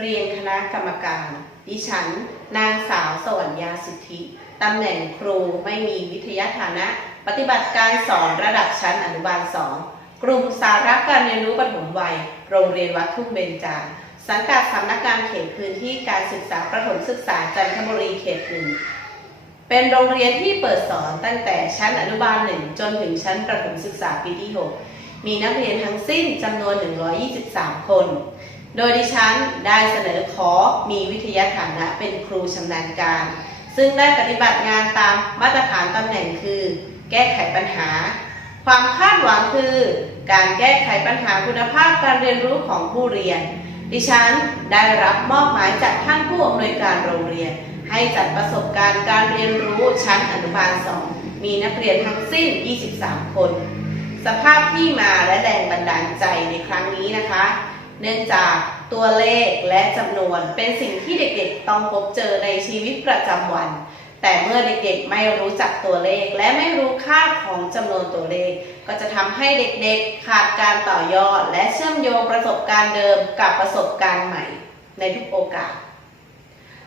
เรียนคณะกรรมการ ดิฉัน นางสาวสวรรยาสุทธิ ตำแหน่งครูไม่มีวิทยาฐานะ ปฏิบัติการสอนระดับชั้นอนุบาล 2 กลุ่มสาระการเรียนรู้ปฐมวัย โรงเรียนวัดทุ่งเบญจางสังกัดสำนักงานเขตพื้นที่การศึกษาประถมศึกษาจันทบุรีเขตหนึ่งเป็นโรงเรียนที่เปิดสอนตั้งแต่ชั้นอนุบาลหนึ่งจนถึงชั้นประถมศึกษาปีที่ 6 มีนักเรียนทั้งสิ้นจำนวน 123 คน โดยดิฉันได้เสนอขอมีวิทยาฐานะเป็นครูชำนาญการ ซึ่งได้ปฏิบัติงานตามมาตรฐานตำแหน่งคือ แก้ไขปัญหา ความคาดหวังคือ การแก้ไขปัญหาคุณภาพการเรียนรู้ของผู้เรียน ดิฉันได้รับมอบหมายจากท่านผู้อำนวยการโรงเรียน ให้จัดประสบการณ์การเรียนรู้ชั้นอนุบาล 2 มีนักเรียนทั้งสิ้น 23 คน สภาพที่มาและแรงบันดาลใจในครั้งนี้นะคะ เนื่องจากตัวเลขและจำนวนเป็นสิ่งที่เด็กๆ ต้องพบเจอในชีวิตประจำวัน แต่เมื่อเด็กๆ ไม่รู้จักตัวเลขและไม่รู้ค่าของจำนวนตัวเลข ก็จะทำให้เด็กๆ ขาดการต่อยอด และเชื่อมโยงประสบการณ์เดิมกับประสบการณ์ใหม่ในทุกโอกาส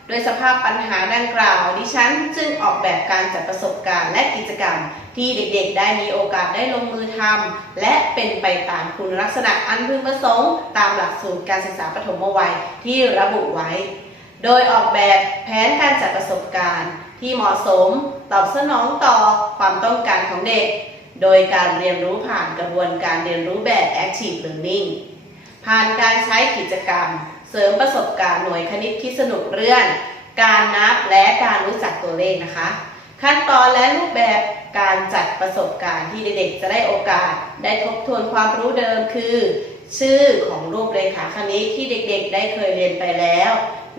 โดยสภาพปัญหาดังกล่าว ดิฉันจึงออกแบบการจัดประสบการณ์และกิจกรรม ที่เด็กๆ ได้มีโอกาสได้ลงมือทำและเป็นไปตามคุณลักษณะอันพึงประสงค์ ตามหลักสูตรการศึกษาปฐมวัยที่ระบุไว้ โดยออกแบบแผนการจัดประสบการณ์ ที่เหมาะสม ตอบสนองต่อความต้องการของเด็ก โดยการเรียนรู้ผ่านกระบวนการเรียนรู้แบบ Active Learning ผ่านการใช้กิจกรรม เสริมประสบการณ์หน่วยคณิตคิดสนุกเรื่อง การนับและการรู้จักตัวเลขนะคะ ขั้นตอนและรูปแบบการจัดประสบการณ์ที่เด็กๆจะได้โอกาส ได้ทบทวนความรู้เดิมคือ ชื่อของรูปเรขาคณิตที่เด็กๆ ได้เคยเรียนไปแล้ว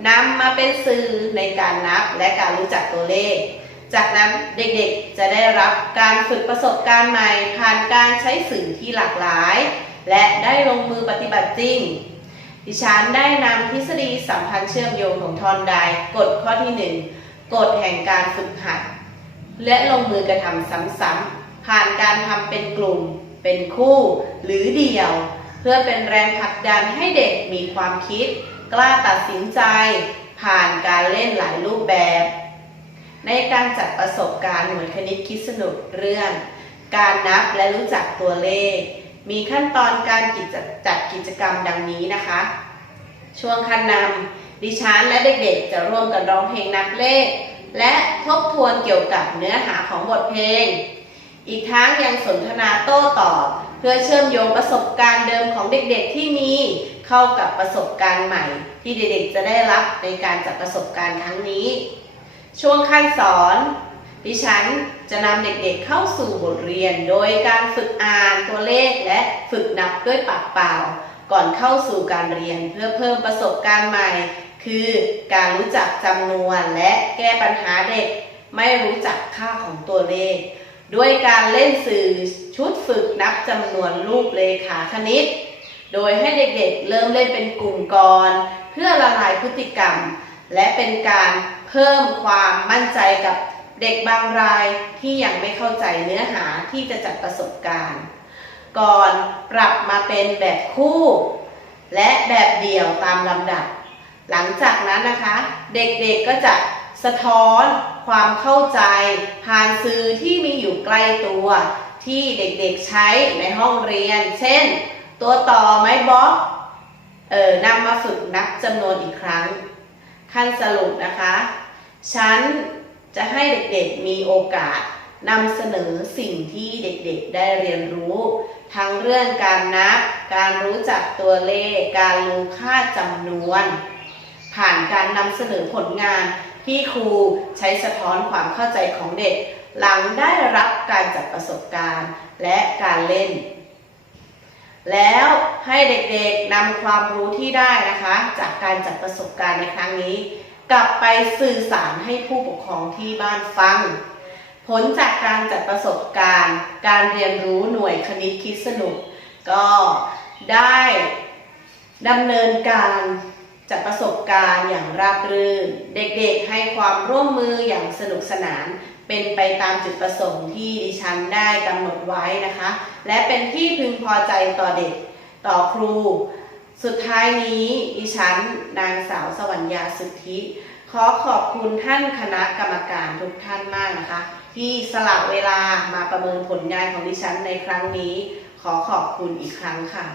นำมาเป็นสื่อในการนับและการรู้จักตัวเลข จากนั้นเด็กๆจะได้รับการฝึกประสบการณ์ใหม่ผ่านการใช้สื่อที่หลากหลาย และได้ลงมือปฏิบัติจริง ดิฉันได้นำทฤษฎีสัมพันธ์เชื่อมโยงของทอนไดกฎข้อที่ 1กฎแห่งการฝึกหัด และลงมือกระทำซ้ำๆผ่านการทำเป็นกลุ่ม เป็นคู่ หรือเดี่ยว เพื่อเป็นแรงผลักดันให้เด็กมีความคิด กล้าตัดสินใจ ผ่านการเล่นหลายรูปแบบ ในการจัดประสบการณ์หน่วยคณิตคิดสนุกเรื่อง การนับและรู้จักตัวเลข มีขั้นตอนการจจัดกิจกรรมดังนี้นะคะ ช่วงคันนำดิฉันและเด็กๆ จะร่วมกันร้องเพลงนับเลข และทบทวนเกี่ยวกับเนื้อหาของบทเพลง อีกทั้งยังสนทนาโต้ตอบเพื่อเชื่อมโยงประสบการณ์เดิมของเด็กๆที่มีเข้ากับประสบการณ์ใหม่ ที่เด็กๆจะได้รับในการจัดประสบการณ์ครั้งนี้ ช่วงขั้นสอน ดิฉันจะนำเด็กๆเข้าสู่บทเรียน โดยการฝึกอ่านตัวเลขและฝึกนับด้วยปากเปล่า ก่อนเข้าสู่การเรียนเพื่อเพิ่มประสบการณ์ใหม่ คือการรู้จักจำนวนและแก้ปัญหาเด็ก ไม่รู้จักค่าของตัวเลข ด้วยการเล่นสื่อชุดฝึกนับจำนวนรูปเลขาคณิต โดยให้เด็กๆเริ่มเล่นเป็นกลุ่มก่อน เพื่อละลายพฤติกรรม และเป็นการเพิ่มความมั่นใจกับ เด็กบางรายที่ยังไม่เข้าใจเนื้อหาที่จะจัดประสบการณ์ ก่อนปรับมาเป็นแบบคู่ และแบบเดี่ยวตามลำดับ หลังจากนั้นนะคะ เด็กๆก็จะสะท้อนความเข้าใจ ผ่านสื่อที่มีอยู่ใกล้ตัว ที่เด็กๆใช้ในห้องเรียน เช่น ตัวต่อไม้บล็อกเอ่อนำมาฝึกนับจำนวนอีกครั้ง ขั้นสรุปนะคะฉัน จะให้เด็กๆมีโอกาสนำเสนอสิ่งที่เด็กๆได้เรียนรู้ ทั้งเรื่องการนับ การรู้จักตัวเลข การรู้ค่าจำนวน ผ่านการนำเสนอผลงานที่ครูใช้สะท้อนความเข้าใจของเด็ก หลังได้รับการจัดประสบการณ์และการเล่น แล้วให้เด็กๆนำความรู้ที่ได้นะคะ จากการจัดประสบการณ์ในครั้งนี้ กลับไปสื่อสารให้ผู้ปกครองที่บ้านฟัง ผลจากการจัดประสบการณ์ การเรียนรู้หน่วยคณิตคิดสนุก ก็ได้ดำเนินการจัดประสบการณ์อย่างราบรื่น เด็กๆให้ความร่วมมืออย่างสนุกสนาน เป็นไปตามจุดประสงค์ที่ดิฉันได้กำหนดไว้นะคะ และเป็นที่พึงพอใจต่อเด็กต่อครู สุดท้ายนี้ดิฉันนางสาวสวรรญาสุทธิ ขอขอบคุณท่านคณะกรรมการทุกท่านมากนะคะ ที่สละเวลามาประเมินผลงานของดิฉันในครั้งนี้ ขอขอบคุณอีกครั้งค่ะ